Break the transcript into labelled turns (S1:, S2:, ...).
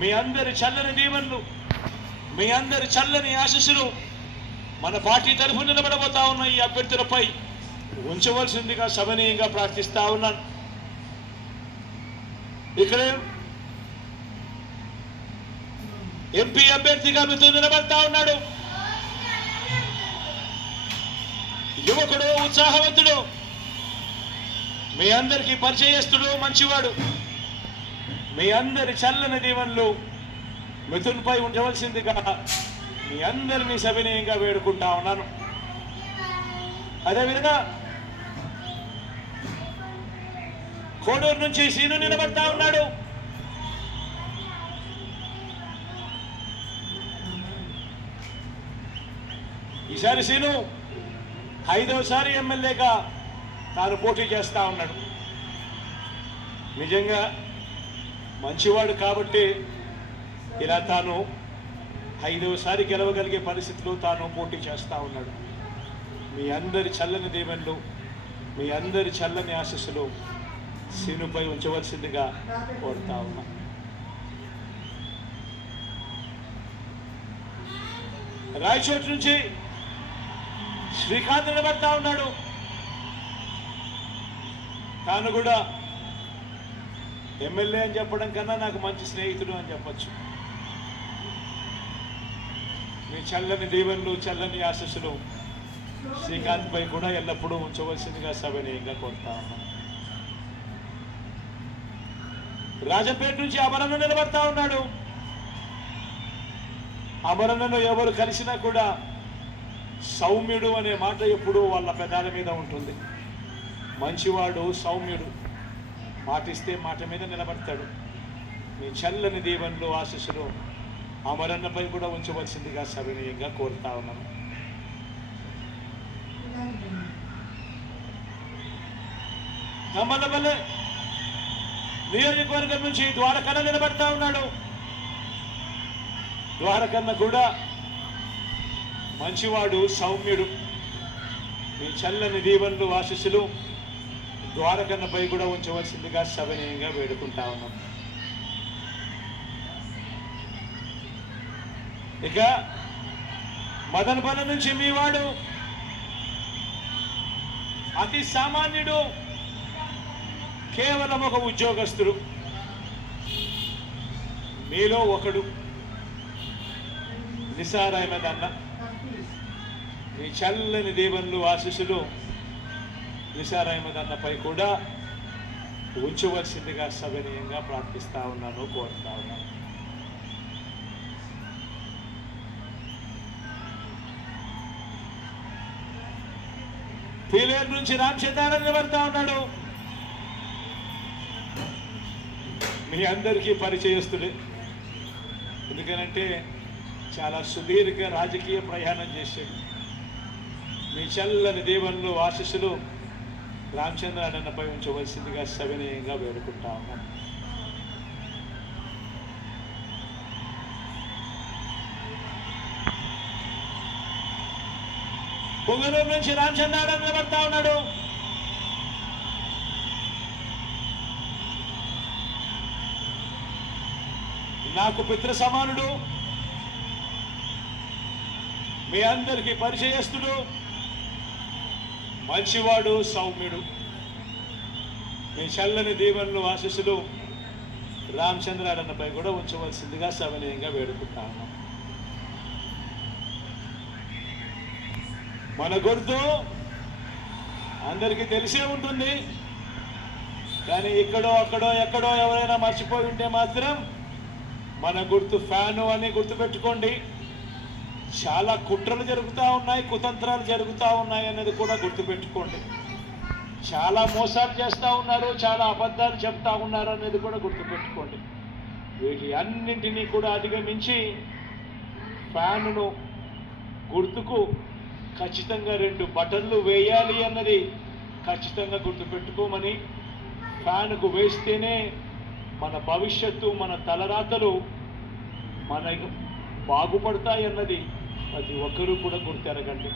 S1: మీ అందరి చల్లని దీవెనలు మీ అందరి చల్లని ఆశస్సులు మన పార్టీ తరఫున నిలబడబోతా ఉన్న ఈ అభ్యర్థులపై. ఉంచవలసిందిగా సభనీయంగా ప్రార్థిస్తా ఉన్నాను. ఇక్కడ ఎంపీ అభ్యర్థిగా మీతో నిలబడతా ఉన్నాడు. యువకుడు ఉత్సాహవంతుడు మీ అందరికీ పరిచయస్తుడు మంచివాడు. మీ అందరి చల్లని దీవెనలు మిథున్పై ఉండవలసిందిగా మీ అందరినీ సవినయంగా వేడుకుంటా ఉన్నాను. అదేవిధంగా కోడూరు నుంచి సీను నిలబడతా ఉన్నాడు. ఈసారి సీను ఐదవసారి ఎమ్మెల్యేగా తాను పోటీ చేస్తా ఉన్నాడు. నిజంగా మంచివాడు కాబట్టి ఇలా తాను ఐదవసారి గెలవగలిగే పరిస్థితిలో తాను పోటీ చేస్తూ ఉన్నాడు. మీ అందరి చల్లని దీవెనలు మీ అందరి చల్లని ఆశస్సులు సీనుపై ఉంచవలసిందిగా కోరుతా ఉన్నా. రాయచోటు నుంచి శ్రీకాంత్ నిలబడతా ఉన్నాడు. తాను కూడా ఎమ్మెల్యే అని చెప్పడం కన్నా నాకు మంచి స్నేహితుడు అని చెప్పచ్చు. మీ చల్లని దీవెనలు చల్లని ఆశస్సులు శ్రీకాంత్ పై కూడా ఎల్లప్పుడూ ఉంచవలసిందిగా సవినీయంగా కోరుతా ఉన్నాను. రాజపేట నుంచి అమరణ నిలబడతా ఉన్నాడు. అమరణను ఎవరు కలిసినా కూడా సౌమ్యుడు అనే మాట ఎప్పుడూ వాళ్ళ పెదాల మీద ఉంటుంది. మంచివాడు సౌమ్యుడు. మాటిస్తే మాట మీద నిలబడతాడు. మీ చల్లని దీవెనలు ఆశీస్సులు అమరన్నపై కూడా ఉంచవలసిందిగా సవినీయంగా కోరుతా ఉన్నాను. నమ్మలవల్లే నియోజకవర్గం నుంచి ద్వారకన్న నిలబడతా ఉన్నాడు. ద్వారకన్న కూడా మంచివాడు సౌమ్యుడు. మీ చల్లని దీవెనలు ఆశీస్సులు ద్వారకన్నపై కూడా ఉంచవలసిందిగా సవినయంగా వేడుకుంటా ఉన్నాం. ఇక మదనపల్లి నుంచి మీవాడు అతి సామాన్యుడు కేవలం ఒక ఉద్యోగస్తుడు. మీలో ఒకడు నిసార్ అహ్మద్ అన్న మీ చల్లని దీవెనలు ఆశీస్సులు నిసార్ కూడా ఉంచవలసిందిగా సవినయంగా ప్రార్థిస్తా ఉన్నాను కోరుతా ఉన్నాను. తీలేరు నుంచి రామచంద్రారాయణ నిలబడతా ఉన్నాడు. మీ అందరికీ పరిచయస్తుడే ఎందుకనంటే చాలా సుదీర్ఘ రాజకీయ ప్రయాణం చేశాడు. మీ చల్లని దీవెనలు ఆశీస్సులు రామచంద్రారాయణపై ఉంచవలసిందిగా సవినయంగా వేడుకుంటాము. ఉన్నాను పొంగనూరు నుంచి రామచంద్రారాయణ నిలబడతా ఉన్నాడు. నాకు పితృ సమానుడు మీ అందరికీ పరిచయస్తుడు. మంచివాడు సౌమ్యుడు. మీ చల్లని దీవెనలు ఆశీస్సులు రామచంద్రాడన్నపై కూడా ఉంచవలసిందిగా సవినయంగా వేడుకుంటాను మన గుర్తు అందరికీ తెలిసే ఉంటుంది. కానీ ఇక్కడో అక్కడో ఎక్కడో ఎవరైనా మర్చిపోయి ఉంటే మాత్రం మన గుర్తు ఫ్యాను అని గుర్తుపెట్టుకోండి. చాలా కుట్రలు జరుగుతూ ఉన్నాయి కుతంత్రాలు జరుగుతూ ఉన్నాయి అనేది కూడా గుర్తుపెట్టుకోండి. చాలా మోసాలు చేస్తూ ఉన్నారు చాలా అబద్ధాలు చెప్తా ఉన్నారు అనేది కూడా గుర్తుపెట్టుకోండి. వీటి అన్నింటినీ కూడా అధిగమించి ఫ్యానును గుర్తుకు ఖచ్చితంగా రెండు బటన్లు వేయాలి అన్నది ఖచ్చితంగా గుర్తుపెట్టుకోమని ఫ్యాన్కు వేస్తేనే మన భవిష్యత్తు మన తలరాతలు మన బాగుపడతాయి అన్నది ప్రతి ఒక్కరూ కూడా గుర్తెరగండి.